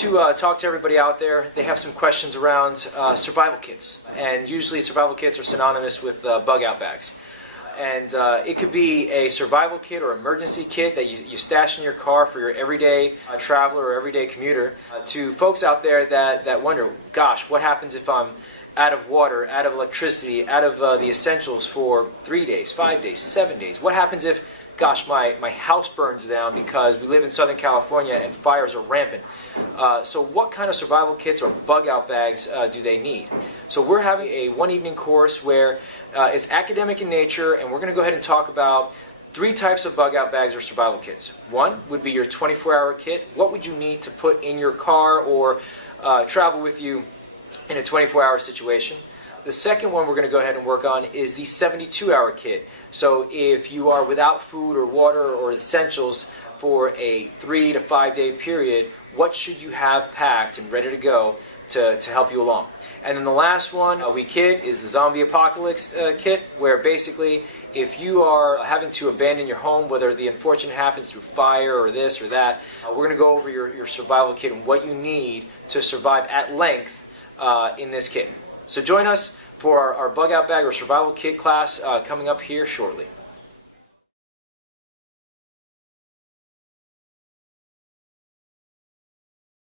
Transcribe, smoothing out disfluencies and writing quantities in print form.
to talk to everybody out there. They have some questions around survival kits, and usually survival kits are synonymous with bug out bags. And it could be a survival kit or emergency kit that you stash in your car for your everyday traveler or everyday commuter. To folks out there that wonder, gosh, what happens if I'm out of water, out of electricity, out of the essentials for 3 days, 5 days, 7 days? What happens if, gosh, my house burns down because we live in Southern California and fires are rampant? So what kind of survival kits or bug out bags do they need? So we're having a one evening course where it's academic in nature, and we're going to go ahead and talk about 3 types of bug out bags or survival kits. One would be your 24-hour kit. What would you need to put in your car or travel with you in a 24-hour situation? The second one we're going to go ahead and work on is the 72-hour kit. So if you are without food or water or essentials for a 3 to 5 day period, what should you have packed and ready to go to help you along? And then the last one we kid is the zombie apocalypse kit, where basically if you are having to abandon your home, whether the unfortunate happens through fire or this or that, we're going to go over your survival kit and what you need to survive at length in this kit. So join us for our bug out bag or survival kit class coming up here shortly.